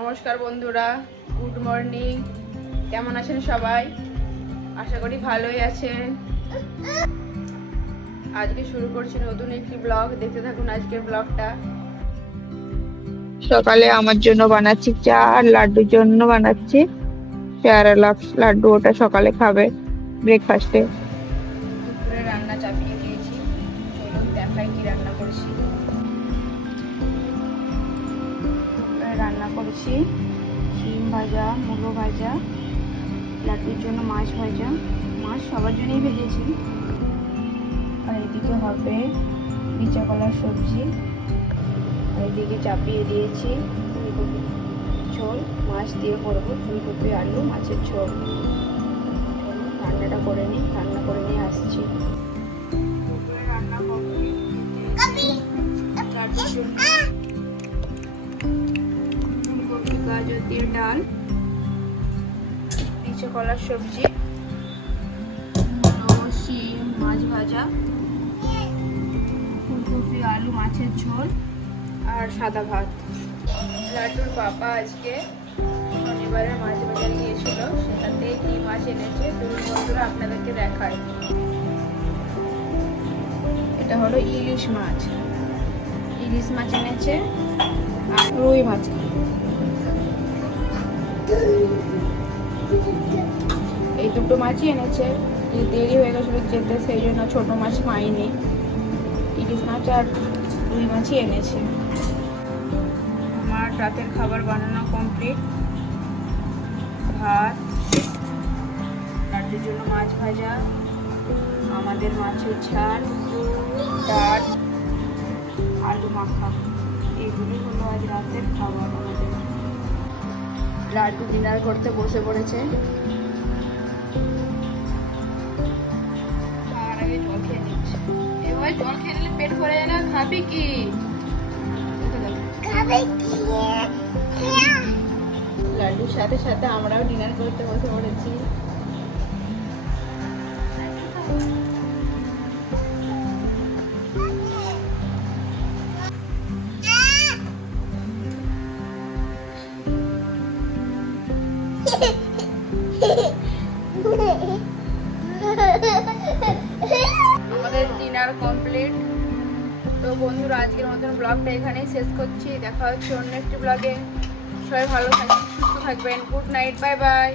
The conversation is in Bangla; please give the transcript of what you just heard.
নমস্কার বন্ধুরা, গুড মর্নিং। কেমন আছেন সবাই? আশা করি ভালোই আছেন। আজকে শুরু করছি নতুন একটি ব্লগ। দেখতে থাকুন আজকের ব্লগটা। সকালে আমার জন্য বানাচ্ছি চা, আর লাড্ডুর জন্য বানাচ্ছি পেয়ারা লাড্ডু। ওটা সকালে খাবে ব্রেকফাস্টে। দুপুরে রান্না চাপিয়ে দিয়েছি, চলুন দেখাই কি রান্না করেছি। দুপুরে রান্না করেছি শিম ভাজা, মুলো ভাজা, লাড্ডুর জন্য মাছ ভাজা। মাছ সবার জন্যই ভেজেছি। আর এদিকে হবে বিচা কলার সবজি। আর এদিকে চাপিয়ে দিয়েছি ফুলকপি ঝোল, মাছ দিয়ে করবো ফুলকপি আলু মাছের ঝোল। রান্নাটা করে নিই, রান্না করে নিয়ে আসছি। দুপুরে রান্না লাড্ডুর জন্য ফুলকপি গাজর দিয়ে ডাল, পিচে কলার সবজি, শিম মাছ ভাজা, ফুলকপি আলু মাছের ঝোল আর সাদা ভাত। লাড্ডুর পাপা আজকে শনিবারে মাছ বাজার গিয়েছিল, সেখান থেকে কি মাছ এনেছে তুমি বন্ধুরা আপনাদেরকে দেখায়। এটা হলো ইলিশ মাছ। ইলিশ মাছ এনেছে আর রুই মাছ। এই দুটো মাছই এনেছে। দেরি হয়ে গেছিল যেতে, সেই জন্য ছোট মাছ পাইনি। ইলিশ মাছ আর রুই মাছই এনেছে। আমার রাতের খাবার বানানো কমপ্লিট। ভাত, লাড্ডুর জন্য মাছ ভাজা, আমাদের মাছের ঝাল, ডাল, আলু মাখা, এগুলি হলো আজ রাতের খাবার আমাদের। লাড্ডু ডিনার করতে বসে পড়েছে। তার আগে জল খেয়ে নিচ্ছে। এবার জল খেয়ে নিলে পেট ভরে যায় না। খাবি কি? লাড্ডুর সাথে সাথে আমরাও ডিনার করতে বসে পড়েছি। আমাদের ডিনার কমপ্লিট। তো বন্ধুরা আজকের মতন ব্লগটা এখানেই শেষ করছি। দেখা হচ্ছে অন্য একটি ব্লগে। সবাই ভালো থাকবেন, সুস্থ থাকবেন। Good night, bye bye.